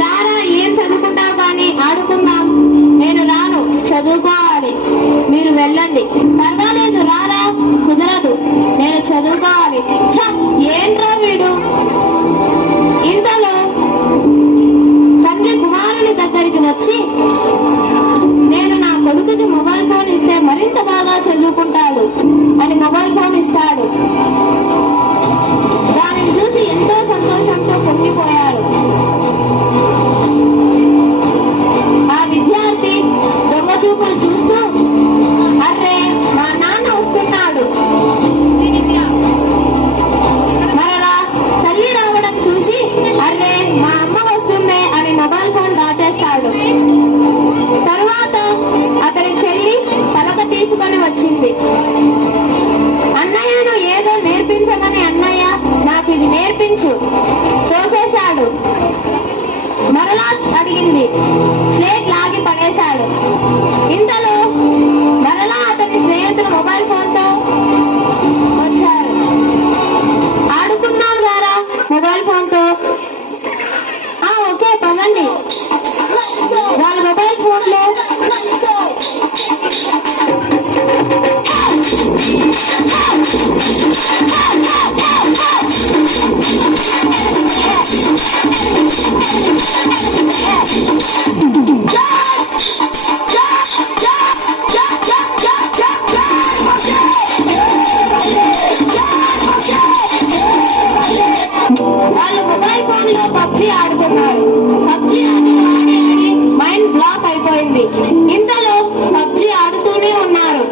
రారా, ఏం చదువుకుంటావు కానీ ఆడుకుందాం. నేను రాను, చదువుకోవాలి. మీరు వెళ్ళండి. పర్వాలేదు, రారా. కుదరదు, నేను చదువుకోవాలి. ఏంట్రా వీడు. ఇంతలో తండ్రి కుమారుని దగ్గరికి వచ్చి, నేను నా కొడుకుకి మొబైల్ ఫోన్ ఇస్తే మరింత బాగా చదువుకుంటాడు అని మొబైల్ ఫోన్ ఇస్తాడు. దానిని చూసి ఎంతో సంతోషంతో పొంగిపోయాడు. ఆ విద్యార్థి దొంగ చూపులు చూస్తూ, అర్రే మా నాన్న వస్తున్నాడు. మరలా తల్లి రావడం చూసి, అర్రే మా అమ్మ వస్తుందే అని మొబైల్ ఫోన్ దాచేస్తాడు. తరువాత అతని చెల్లి పలక తీసుకొని వచ్చింది. అన్నయ్యను ఏదో నేర్పించమని, అన్నయ్య నాకు ఇది నేర్పించు. తోసేశాడు. మరలా అడిగింది. స్లేట్ లాగి పడేశాడు. ఇంతలో మరలా అతని స్నేహితులు మొబైల్ ఫోన్తో వచ్చారు. ఆడుకుందాం రారా మొబైల్ ఫోన్తో. ఓకే పదండి. వాళ్ళ మొబైల్ ఫోన్లో పబ్జీ ఆడుతున్నారు. పబ్జీ ఆటలు ఆడి ఆడి మైండ్ బ్లాక్ అయిపోయింది. ఇంతలో పబ్జీ ఆడుతూనే ఉన్నారు.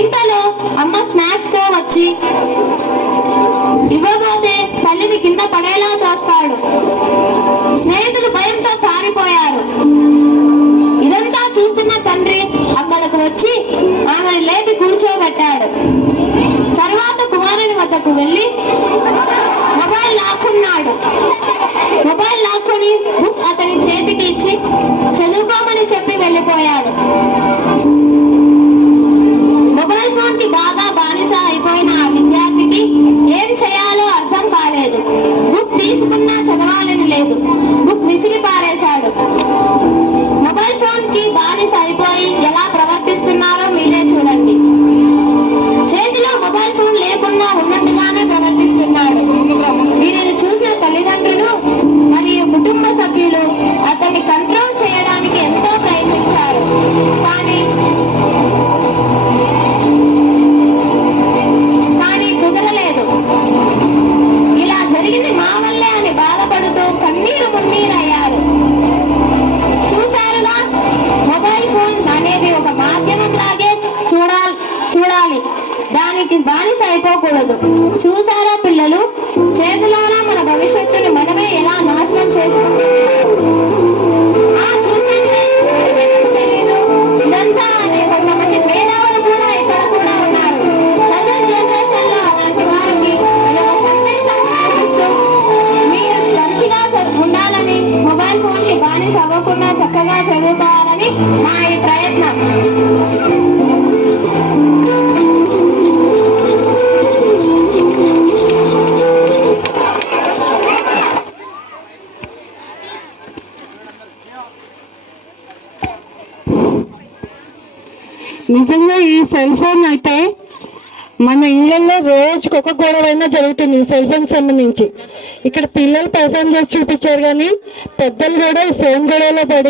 ఇంతలో అమ్మ స్నాక్స్ తో వచ్చి ఇవ్వబోతే తల్లిని కింద పడేలా తోస్తాడు. స్నేహితులు భయంతో పారిపోయారు. ఇదంతా చూస్తున్న తండ్రి అక్కడకు వచ్చి ఆమెను లేపి కూర్చోబెట్టాడు. తర్వాత కుమారుని వద్దకు వెళ్ళి మొబైల్ లాక్కున్నాడు. మొబైల్ లాక్కుని బుక్ అతని చేతికి ఇచ్చి చదువుకోమని చెప్పి వెళ్ళిపోయాడు. మొబైల్ ఫోన్ కి బాగా బానిస అయిపోయిన ఆ విద్యార్థికి ఏం చేయాలో అర్థం కాలేదు. బుక్ తీసుకున్నా చదవాలని లేదు. బుక్ విసిరి పారేశాడు. మొబైల్ ఫోన్ కి బానిస అయిపోయి ఎలా ప్రవర్తిస్తున్నారో మీరే చూడండి. చేతిలో మొబైల్ ఫోన్ లేకుండా ఉన్నట్టుగానే ప్రవర్తిస్తున్నాడు. దీనిని చూసిన తల్లిదండ్రులు మరియు కుటుంబ సభ్యులు అతన్ని కంట్రోల్ చేయడానికి ఎంతో ప్రయత్నించారు. కానీ కుదరలేదు. ఇలా జరిగింది మా వల్లే అని బాధపడుతూ కన్నీరు మున్నీరయ్యారు. చూశారుగా, మొబైల్ ఫోన్ అనేది ఒక మాధ్యమం లాగే చూడాలి, దానికి బానిస అయిపోకూడదు. చూసారా పిల్లలు, చేతులారా మన భవిష్యత్తును మనమే ఎలా నాశనం చేసుకుంటున్నాం. చూసానులే, మనకెందుకు తెలీదు ఇదంతా అనే కొంతమంది మేధావులు కూడా ఇక్కడ కూడా ఉన్నారు. ప్రజెంట్ జనరేషన్ లో అలాంటి వారికి ఇదొక సందేశాన్ని చూపిస్తూ మీరు మంచిగా ఉండాలని, మొబైల్ ఫోన్ కి బానిస అవ్వకుండా చక్కగా చదువుకోవాలని మా ఈ ప్రయత్నం. నిజంగా ఈ సెల్ ఫోన్ అయితే మన ఇళ్లలో రోజుకొక గొడవైనా జరుగుతుంది ఈ సెల్ ఫోన్ సంబంధించి. ఇక్కడ పిల్లలు పర్ఫామ్ చేసి చూపించారు, కానీ పెద్దలు కూడా ఈ ఫోన్ గొడవలో పడి